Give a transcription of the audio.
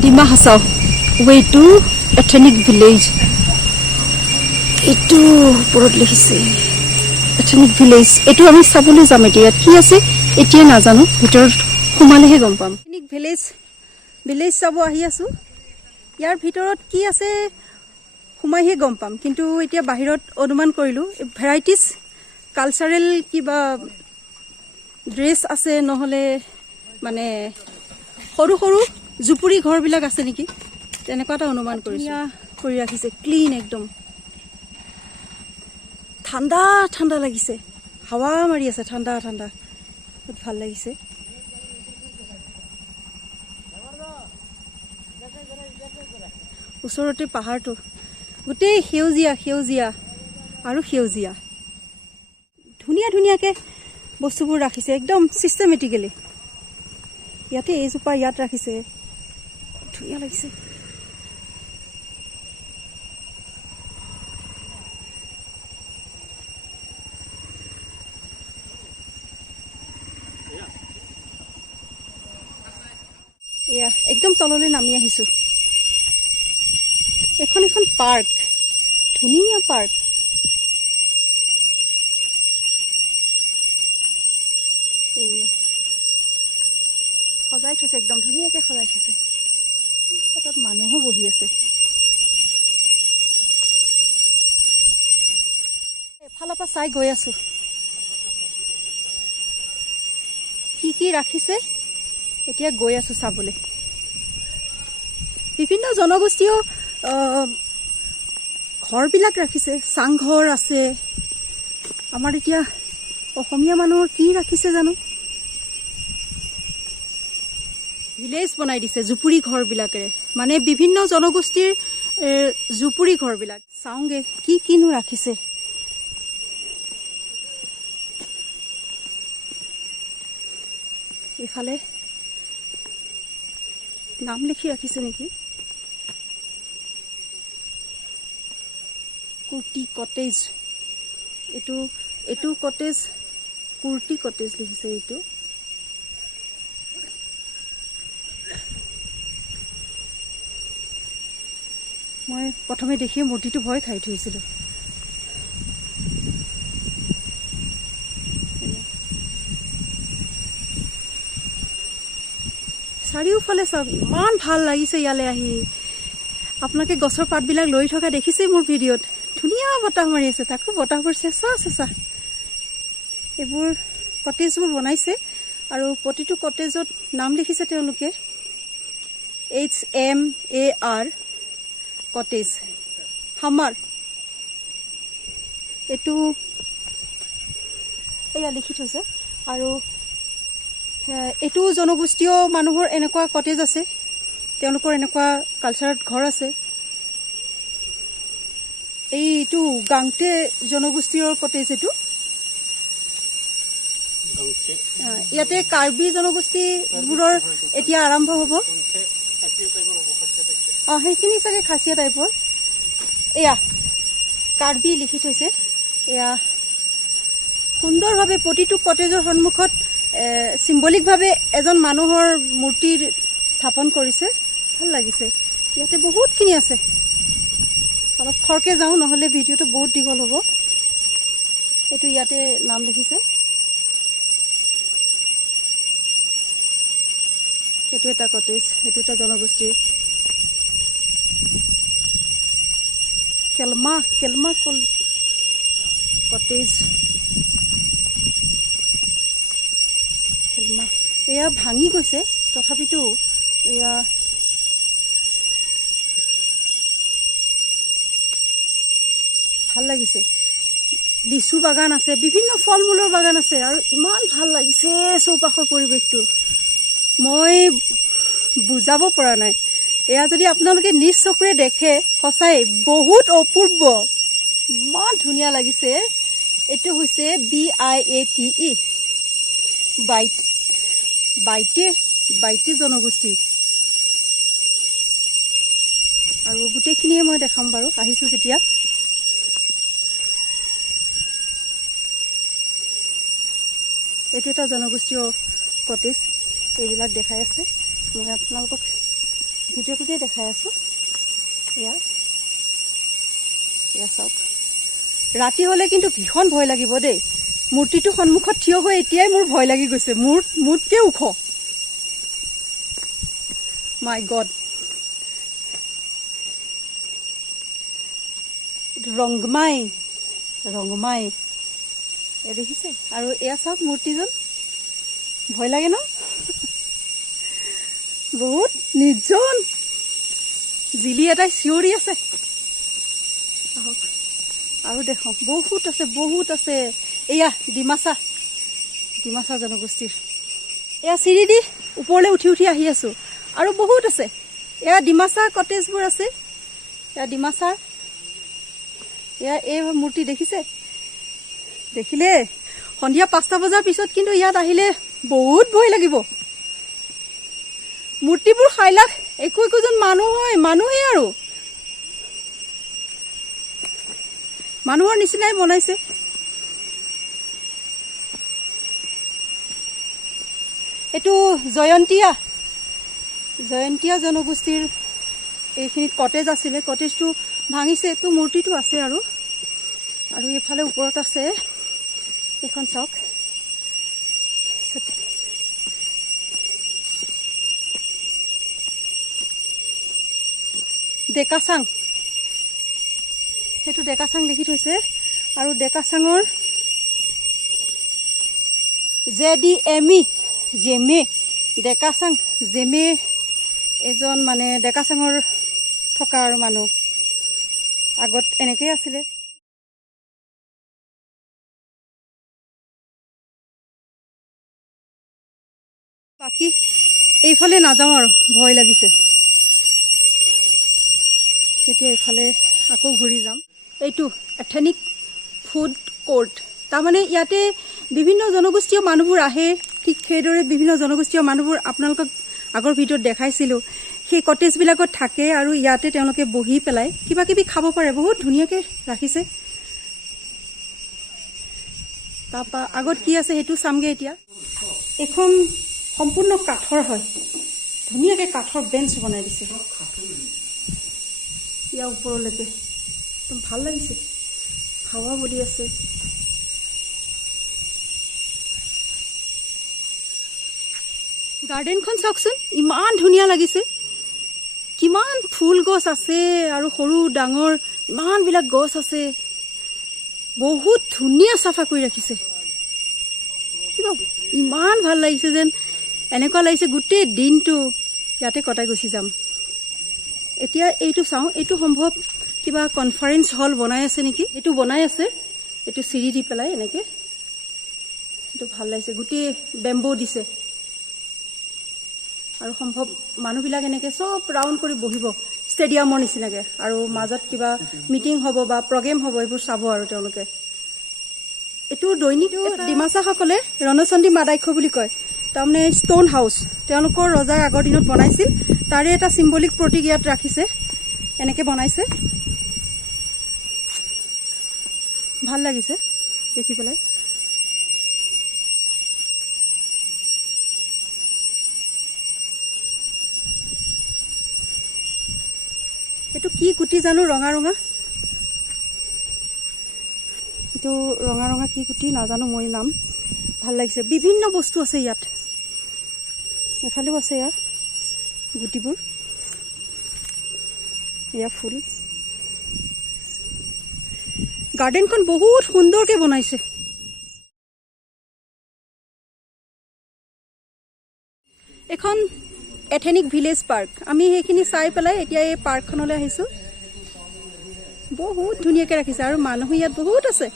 Dima Hasao way to ethnic village এইটো ওপৰত লিখিছে এথেনিক ভিলেজ এইটো আমি চাবলৈ যাম এতিয়া কি আছে এতিয়া নাজানো ভিতৰত সোমালেহে গম পাম এথেনিক ভিলেজ চাব আহি আছো ইয়াৰ ভিতৰত কি আছে সোমাইহে গম পাম কিন্তু এতিয়া বাহিৰত অনুমান কৰিলো ভেৰাইটিজ কালচাৰেল কিবা ড্ৰেছ আছে নহলে মানে সৰু সৰু জুপুৰি ঘৰবিলাক আছে নেকি তেনেকুৱা এটা অনুমান কৰিছো কৰি ৰাখিছে ক্লিন একদম ঠাণ্ডা ঠাণ্ডা লাগিছে হাৱা মাৰি আছে ঠাণ্ডা ঠাণ্ডা বহুত ভাল লাগিছে ওচৰতে পাহাৰটো গোটেই সেউজীয়া সেউজীয়া আৰু সেউজীয়া ধুনীয়া ধুনীয়াকে বস্তুবোৰ ৰাখিছে একদম চিষ্টেমেটিকেলি ইয়াতে এইজোপা ইয়াত ৰাখিছে ধুনীয়া লাগিছে এয়া একদম তললৈ নামি আহিছো এখন পাৰ্ক ধুনীয়া পাৰ্ক সজাই থৈছে একদম ধুনীয়াকে সজাই থৈছে তাত মানুহো বহি আছে এফালৰ পৰা চাই গৈ আছো কি কি ৰাখিছে এতিয়া গৈ আছো চাবলৈ বিভিন্ন জনগোষ্ঠীয় ঘৰবিলাক ৰাখিছে চাংঘৰ আছে আমাৰ এতিয়া অসমীয়া মানুহৰ কি ৰাখিছে জানো ভিলেজ বনাই দিছে জুপুৰি ঘৰবিলাকেৰে মানে বিভিন্ন জনগোষ্ঠীৰ জুপুৰি ঘৰবিলাক চাওঁগে কি কিনো ৰাখিছে ইফালে নাম লিখি ৰাখিছে নেকি কুৰ্তি কটেজ এইটো কটেজ কুৰ্তি কটেজ লিখিছে এইটো মই প্ৰথমে দেখি মূৰ্তিটো ভয় খাই থৈছিলো চাৰিওফালে চাওক ইমান ভাল লাগিছে ইয়ালৈ আহি আপোনালোকে গছৰ পাতবিলাক লৈ থকা দেখিছে মোৰ ভিডিঅ'ত ধুনীয়া বতাহ মাৰি আছে তাকো বতাহবোৰ চেঁচা চেঁচা এইবোৰ কটেজবোৰ বনাইছে আৰু প্ৰতিটো কটেজত নাম লিখিছে তেওঁলোকে HMAR কটেজ হামাৰ এইটো এয়া লিখি থৈছে আৰু এইটো জনগোষ্ঠীয় মানুহৰ এনেকুৱা কটেজ আছে তেওঁলোকৰ এনেকুৱা কালচাৰত ঘৰ আছে এইটো গাংতে জনগোষ্ঠীৰ কটেজ এইটো ইয়াতে কাৰ্বি জনগোষ্ঠীবোৰৰ এতিয়া আৰম্ভ হ'ব সেইখিনি চাগে খাচীয়া টাইপৰ এয়া কাৰ্বি লিখি থৈছে এয়া সুন্দৰভাৱে প্ৰতিটো কটেজৰ সন্মুখত সিম্বলিকভাৱে এজন মানুহৰ মূৰ্তিৰ স্থাপন কৰিছে ভাল লাগিছে ইয়াতে বহুতখিনি আছে অলপ খৰকে যাওঁ নহ'লে ভিডিঅ'টো বহুত দীঘল হ'ব এইটো ইয়াতে নাম লিখিছে এইটো এটা কটেজ এইটো এটা জনগোষ্ঠীৰ কেলমা কটেজ এয়া ভাঙি গৈছে তথাপিতো এয়া ভাল লাগিছে লিচু বাগান আছে বিভিন্ন ফল মূলৰ বাগান আছে আৰু ইমান ভাল লাগিছে চৌপাশৰ পৰিৱেশটো মই বুজাব পৰা নাই এয়া যদি আপোনালোকে নিজ চকুৰে দেখে সঁচাই বহুত অপূৰ্ব ইমান ধুনীয়া লাগিছে এইটো হৈছে BIATE বাইটে জনগোষ্ঠী আৰু গোটেইখিনিয়ে মই দেখাম বাৰু আহিছো যেতিয়া এইটো এটা জনগোষ্ঠীয় কটেজ এইবিলাক দেখাই আছে মই আপোনালোকক ভিডিঅ'টোতে দেখাই আছোঁ। এয়া চাওক, ৰাতি হ'লে কিন্তু ভীষণ ভয় লাগিব দেই। মূৰ্তিটো সন্মুখত থিয় হৈ এতিয়াই মোৰ ভয় লাগি গৈছে, মোতকৈ ওখ। মাই গড, ৰংমাই দেখিছে? আৰু এয়া চাওক মূৰ্তিজন, ভয় লাগে ন? বহুত নিৰ্জন, জিলি এটাই চিঞৰি আছে। আহক আৰু দেখক, বহুত আছে। এয়া ডিমাচা জনগোষ্ঠীৰ। এয়া চিৰি দি ওপৰলৈ উঠি আহি আছো, আৰু বহুত আছে। এয়া ডিমাচা কটেজবোৰ আছে, এয়া ডিমাচাৰ। এয়া এই মূৰ্তি দেখিলে সন্ধিয়া 5টা বজাৰ পিছত কিন্তু ইয়াত আহিলে বহুত ভয় লাগিব। মূৰ্তিবোৰ খাইলাখ একোজন মানুহেই আৰু মানুহৰ নিচিনাই বনাইছে। এইটো জয়ন্তীয়া জনগোষ্ঠীৰ এইখিনিত কটেজ আছিলে, কটেজটো ভাঙিছে, এইটো মূৰ্তিটো আছে। আৰু এইফালে ওপৰত আছে এইখন চাওক, ডেকাচাং। সেইটো ডেকাচাং লিখি থৈছে। আৰু ডেকাচাঙৰ ডেকাচাং জেমে এজন মানে ডেকাচাঙৰ থকা আৰু মানুহ আগত এনেকেই আছিলে। বাকী এইফালে নাযাওঁ আৰু ভয় লাগিছে। এতিয়া এইফালে আকৌ ঘূৰি যাম। এইটো এথেনিক ফুড কোৰ্ট, তাৰমানে ইয়াতে বিভিন্ন জনগোষ্ঠীয় মানুহবোৰ আহে। ঠিক সেইদৰে বিভিন্ন জনগোষ্ঠীয় মানুহবোৰ আপোনালোকক আগৰ ভিডিঅ'ত দেখাইছিলোঁ। সেই কটেজবিলাকত থাকে আৰু ইয়াতে তেওঁলোকে বহি পেলাই কিবা কিবি খাব পাৰে। বহুত ধুনীয়াকৈ ৰাখিছে। তাৰপৰা আগত কি আছে সেইটো চামগৈ এতিয়া। এখন সম্পূৰ্ণ কাঠৰ হয়, ধুনীয়াকৈ কাঠৰ বেঞ্চ বনাই দিছে ইয়াৰ ওপৰলৈকে। একদম ভাল লাগিছে, হাৱা বলি আছে। গাৰ্ডেনখন চাওকচোন, ইমান ধুনীয়া লাগিছে। কিমান ফুল গছ আছে আৰু সৰু ডাঙৰ ইমানবিলাক গছ আছে। বহুত ধুনীয়া চাফা কৰি ৰাখিছে। কিবা ইমান ভাল লাগিছে, যেন এনেকুৱা লাগিছে গোটেই দিনটো ইয়াতে কটাই গুচি যাম। এতিয়া এইটো চাওঁ, এইটো সম্ভৱ কিবা কনফাৰেন্স হল বনাই আছে নেকি। এইটো বনাই আছে, এইটো চিৰি দি পেলাই এনেকে। এইটো ভাল লাগিছে, গোটেই বেম্বো দিছে। আৰু সম্ভৱ মানুহবিলাক এনেকে চব ৰাউণ্ড কৰি বহিব ষ্টেডিয়ামৰ নিচিনাকে, আৰু মাজত কিবা মিটিং হ'ব বা প্ৰগ্ৰেম হ'ব, এইবোৰ চাব আৰু তেওঁলোকে। এইটো দৈনিক ডিমাচাসকলে ৰণচণ্ডী মাদাক্ষ বুলি কয়, তাৰমানে ষ্টোন হাউচ তেওঁলোকৰ ৰজাই আগৰ দিনত বনাইছিল। তাৰে এটা চিম্বলিক প্ৰতীক ইয়াত ৰাখিছে, এনেকে বনাইছে। ভাল লাগিছে দেখি পেলাই। এইটো কি গুটি জানো, ৰঙা এইটো ৰঙা কি গুটি নাজানো মই নাম। ভাল লাগিছে, বিভিন্ন বস্তু আছে ইয়াত। এফালেও আছে ইয়াৰ গুটিবোৰ, এয়া ফুল। গাৰ্ডেনখন বহুত সুন্দৰকৈ বনাইছে। এখন এথেনিক ভিলেজ পাৰ্ক, আমি সেইখিনি চাই পেলাই এতিয়া এই পাৰ্কখনলৈ আহিছোঁ। বহুত ধুনীয়াকৈ ৰাখিছে আৰু মানুহ ইয়াত বহুত আছে।